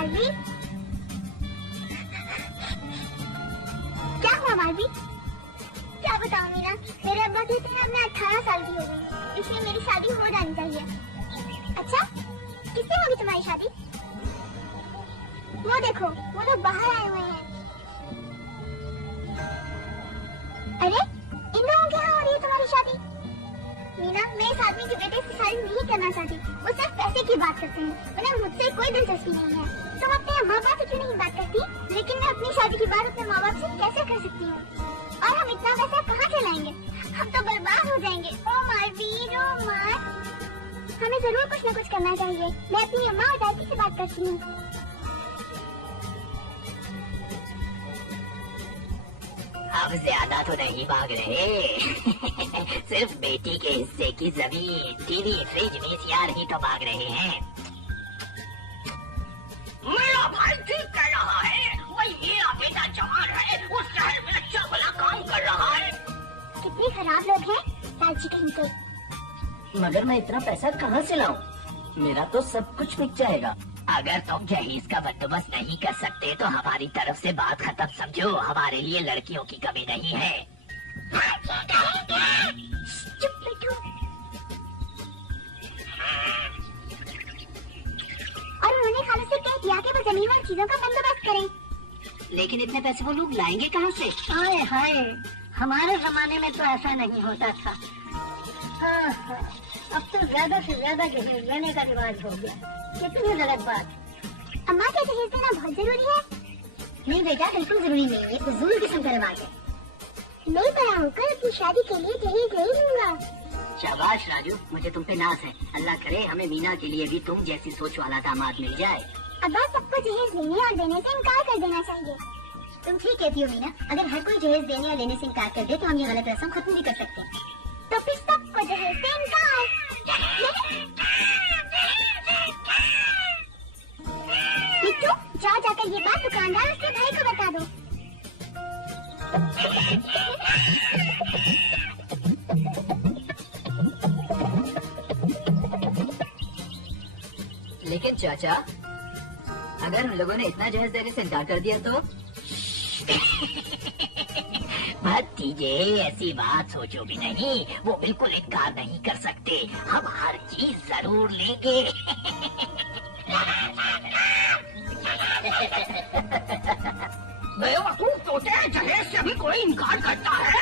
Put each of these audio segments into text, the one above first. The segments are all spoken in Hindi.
मालवी, क्या हुआ मालवी? क्या बताऊं मीना, मेरे अब्बा कहते हैं अब मैं 18 साल की हो गई, इसलिए मेरी शादी हो जानी चाहिए। अच्छा, किससे होगी तुम्हारी शादी? वो देखो, वो लोग बाहर आए हुए हैं। अरे, इन लोगों के यहाँ हो रही है तुम्हारी शादी? मीना, मैं इस आदमी के बेटे से शादी नहीं करना चाहती। वो सिर्फ पैसे की बात करते हैं, उन्हें मुझसे कोई दिलचस्पी नहीं है। तुम अपने माँ बाप से क्यों नहीं बात करती? लेकिन मैं अपनी शादी की बात अपने माँ बाप से कैसे कर सकती हूँ? और हम इतना पैसा कहाँ से लाएंगे? हम तो बर्बाद हो जाएंगे। Oh my Veer, oh my, हमें जरूर कुछ न कुछ करना चाहिए। मैं अपनी अम्मा और दादी से बात करती हूँ। अब ज्यादा तो नहीं भाग रहे। सिर्फ बेटी के हिस्से की जमीन, टीवी, फ्रिज, VCR ही तो भाग रहे हैं। मेरा भाई ठीक कह रहा है, वही मेरा बेटा जवान है, उस शहर में अच्छा भला काम कर रहा है। कितने खराब लोग हैं लालची कहीं के। मगर मैं इतना पैसा कहाँ से लाऊं? मेरा तो सब कुछ बिक जाएगा। अगर तुम जहेज का बंदोबस्त नहीं कर सकते तो हमारी तरफ से बात खत्म समझो। हमारे लिए लड़कियों की कमी नहीं है। चुप बैठो। और उन्होंने खाला से कह दिया कि वो जमीन और चीजों का बंदोबस्त करें। लेकिन इतने पैसे वो लोग लाएंगे कहाँ से? हाय हाय, हमारे जमाने में तो ऐसा नहीं होता था। हाँ हाँ, अब तो ज्यादा से ज्यादा जहेज लेने का रिवाज हो गया। कितनी गलत बात। अम्मा, क्या जहेज देना बहुत जरूरी है? नहीं बेटा, बिल्कुल जरूरी नहीं है, फजूल किस्म का रिवाज है। मैं बड़ा होकर अपनी शादी के लिए जहेज ले लूंगा। शाबाश राजू, मुझे तुम पे नाज है। अल्लाह करे हमें मीना के लिए भी तुम जैसी सोच वाला दामाद मिल जाए। अब्बा, सबको जहेज लेने और देने से इनकार कर देना चाहिए। तुम ठीक कहती हो मीना, अगर हर कोई जहेज देने या लेने से इनकार कर दे तो हम ये गलत रस्म खत्म भी कर सकते हैं। तो फिर सबको जहेज से इनकार। मिट्टू, जाओ जाकर ये बात दुकानदार और उसके भाई को बता दो। लेकिन चाचा, अगर हम लोगों ने इतना जहेज देने से इनकार कर दिया तो? भतीजे, ऐसी बात सोचो भी नहीं। वो बिल्कुल इनकार नहीं कर सकते। हम हर चीज जरूर लेंगे। बेवकूफ तोते, जहेज से भी कोई इनकार करता है।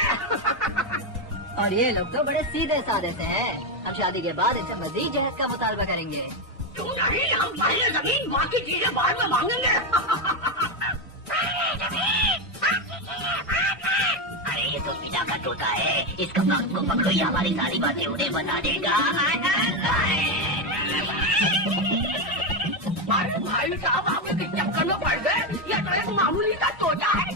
और ये लोग तो बड़े सीधे साधे से हैं। हम शादी के बाद इनसे मजीद जहेज का मुतालबा करेंगे। क्यों नहीं, हम पहले जमीन, बाकी चीजें बाद में मांगेंगे। अरे ये तो पिता का तोता है। इसका वक्त को पकड़ो, ये हमारी सारी बातें उन्हें बता देगा। अरे भाई साहब, आप इस चक्कर में पड़ गए। ये तो एक मामूली सा तोता है।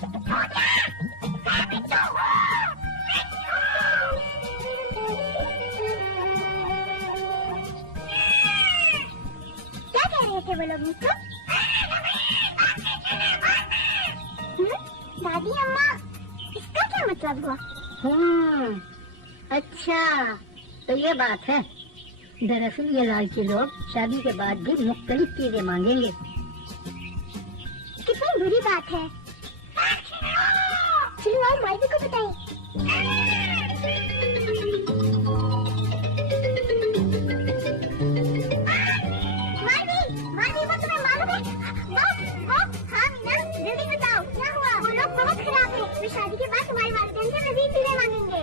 क्या कह रहे थे वो लोग मुझको? दादी अम्मा, इसका क्या मतलब हुआ? अच्छा, तो ये बात है। दरअसल ये लालची लोग शादी के बाद भी मुख्तलिफ चीजें मांगेंगे। कितनी बुरी बात है। चलो और मालवी को बताएं। मालवी, वो तुम्हें मालूम है? वो, हाँ मीना, जल्दी बताओ क्या हुआ? वो लोग बहुत खराब है। वे शादी के बाद तुम्हारे वालिदैन से मजीद चीजें मांगेंगे।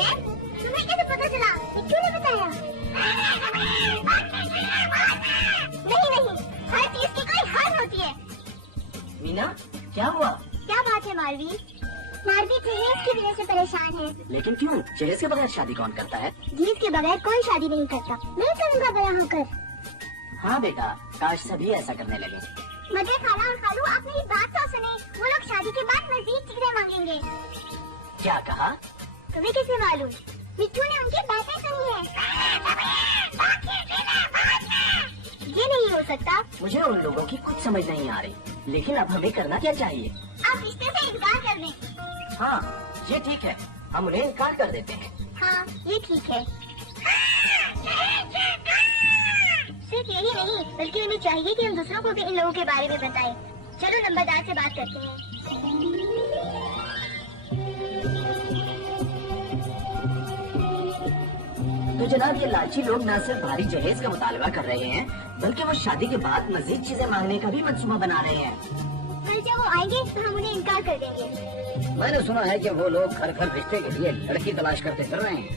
हैं? तुम्हें कैसे पता चला? क्यों नहीं बताया? नहीं, हर चीज की कोई हद होती है। मीना, क्या हुआ? क्या बात है मालवी? मालवी जहेज की वजह से परेशान है। लेकिन क्यों? जहेज के बगैर शादी कौन करता है? जहेज के बगैर कोई शादी नहीं करता। मैं करूँगा बड़ा होकर। हाँ बेटा, काश सभी ऐसा करने लगे। मगर खाला और खालू, आप मेरी बात तो सुने। वो लोग शादी के बाद मजीद चीजें मांगेंगे। क्या कहा? तुम्हें कैसे मालूम? मिट्टू ने उनकी बातें सुनी है। ये नहीं हो सकता। मुझे उन लोगों की कुछ समझ नहीं आ रही, लेकिन अब हमें करना क्या चाहिए? आप रिश्ते से इनकार कर दें। हाँ, ये ठीक है, हम उन्हें इनकार कर देते हैं। हाँ, ये ठीक है। सिर्फ यही नहीं बल्कि हमें चाहिए कि हम दूसरों को भी इन लोगों के बारे में बताएं। चलो नंबरदार से बात करते हैं। तो जनाब ये लालची लोग न सिर्फ भारी जहेज का मुतालबा कर रहे हैं बल्कि वो शादी के बाद मजीद चीजें मांगने का भी मंसूबा बना रहे हैं। पर जब वो आएंगे तो हम उन्हें इनकार कर देंगे। मैंने सुना है कि वो लोग घर घर रिश्ते के लिए लड़की तलाश करते फिर रहे हैं।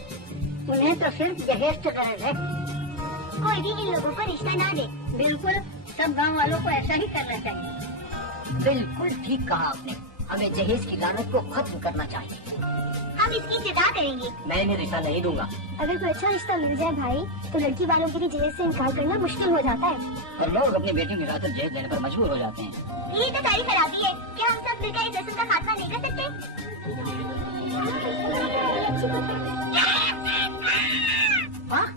उन्हें तो सिर्फ जहेज की गरज है। कोई भी इन लोगों को रिश्ता ना दे। बिल्कुल, सब गांव वालों को ऐसा ही करना चाहिए। बिल्कुल ठीक कहा आपने, हमें जहेज की लानत को खत्म करना चाहिए। हम इसकी जदा करेंगे। मैं इन्हें रिश्ता नहीं दूंगा। अगर कोई अच्छा रिश्ता मिल जाए भाई तो लड़की वालों के लिए जहेज से इनकार करना मुश्किल हो जाता है। और लोग अपनी बेटियों की खातिर जहेज देने पर मजबूर हो जाते हैं। यही तो सारी खराबी है। क्या हम सब मिलकर इस रस्म का खात्मा नहीं कर सकते? वाह,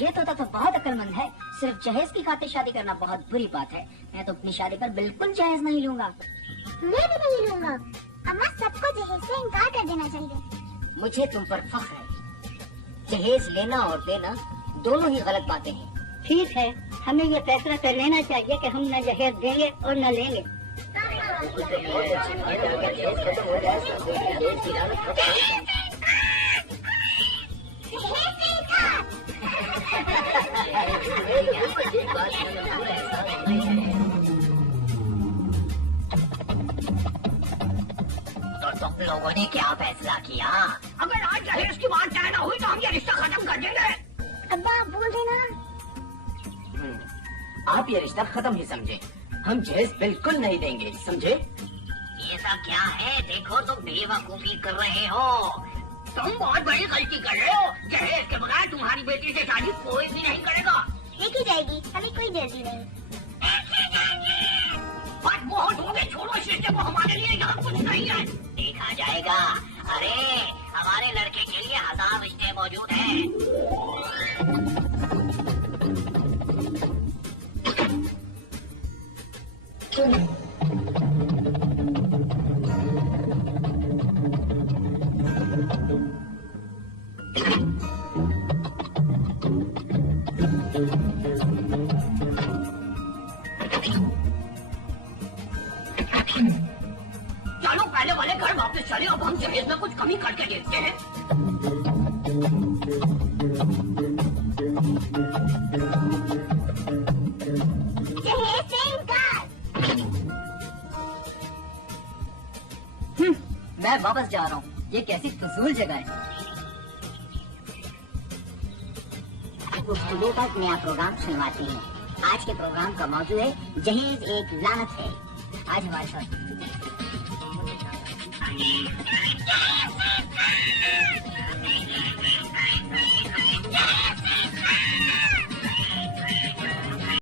ये तो बहुत अक्लमंद है। सिर्फ जहेज की खातिर शादी करना बहुत बुरी बात है। मैं तो अपनी शादी पर बिल्कुल जहेज नहीं लूंगा। मैं भी नहीं लूंगा। अम्मा, सबको जहेज से इनकार कर देना चाहिए। मुझे तुम पर फख्र है। जहेज लेना और देना दोनों ही गलत बातें हैं। ठीक है, हमें ये फैसला कर लेना चाहिए कि हम न जहेज देंगे और न लेंगे। तो तुम लोगों ने क्या फैसला किया? अगर आज जहेज की बात तय न हुई तो हम ये रिश्ता खत्म कर देंगे। अब्बा, आप बोल रहे ना। आप ये रिश्ता खत्म ही समझे। हम जहेज बिल्कुल नहीं देंगे, समझे? ये सब क्या है? देखो तुम बेवकूफी कर रहे हो। तुम बहुत बड़ी गलती कर रहे हो। जहेज के बगैर तुम्हारी बेटी से शादी कोई भी नहीं करेगा। देखी जाएगी, हमें कोई जल्दी नहीं। बस बहुत हो गए, छोड़ो इस रिश्ते को। हमारे लिए यहाँ कुछ नहीं है। देखा जाएगा। अरे हमारे लड़के के लिए 1000 रिश्ते मौजूद हैं। चलो पहले वाले घर वापस चले। अब हम जहेज में कुछ कमी करके देखते हैं। जहेज से इनकार। मैं वापस जा रहा हूँ। ये कैसी फजूल जगह है। गुफ्तगू का नया प्रोग्राम सुनवाती है। आज के प्रोग्राम का मौजू है जहेज एक लानत है। आज हमारे साथ